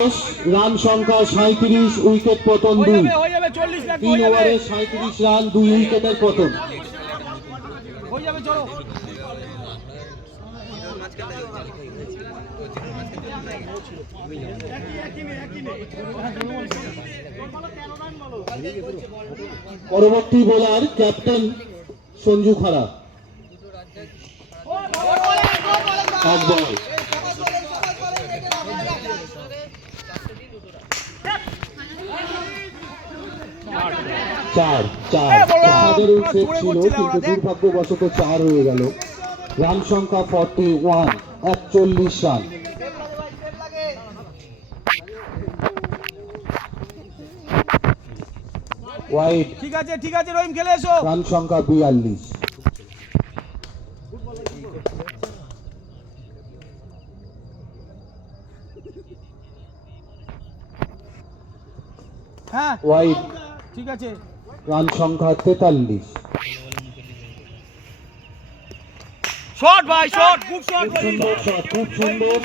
Run সংখ্যা 37, wicket পতন 2। 3 ওভারে 37 রান, 2 উইকেটের পতন। পরবর্তী বোলার ক্যাপ্টেন সঞ্জু খাড়া। এক বল। 4 সাধারণ সেট ছিল, কিন্তু দুর্ভাগ্যবশত 4 হয়ে গেল। রান সংখ্যা 41, 41 রান। ওয়াইড। ঠিক আছে রহিম, খেলে এসো। রান সংখ্যা 42। হ্যাঁ ওয়াইড। ঠিক আছে। রান সংখ্যা 43। শট ভাই, শট, খুব শট। খুব সুন্দর শট, খুব সুন্দর।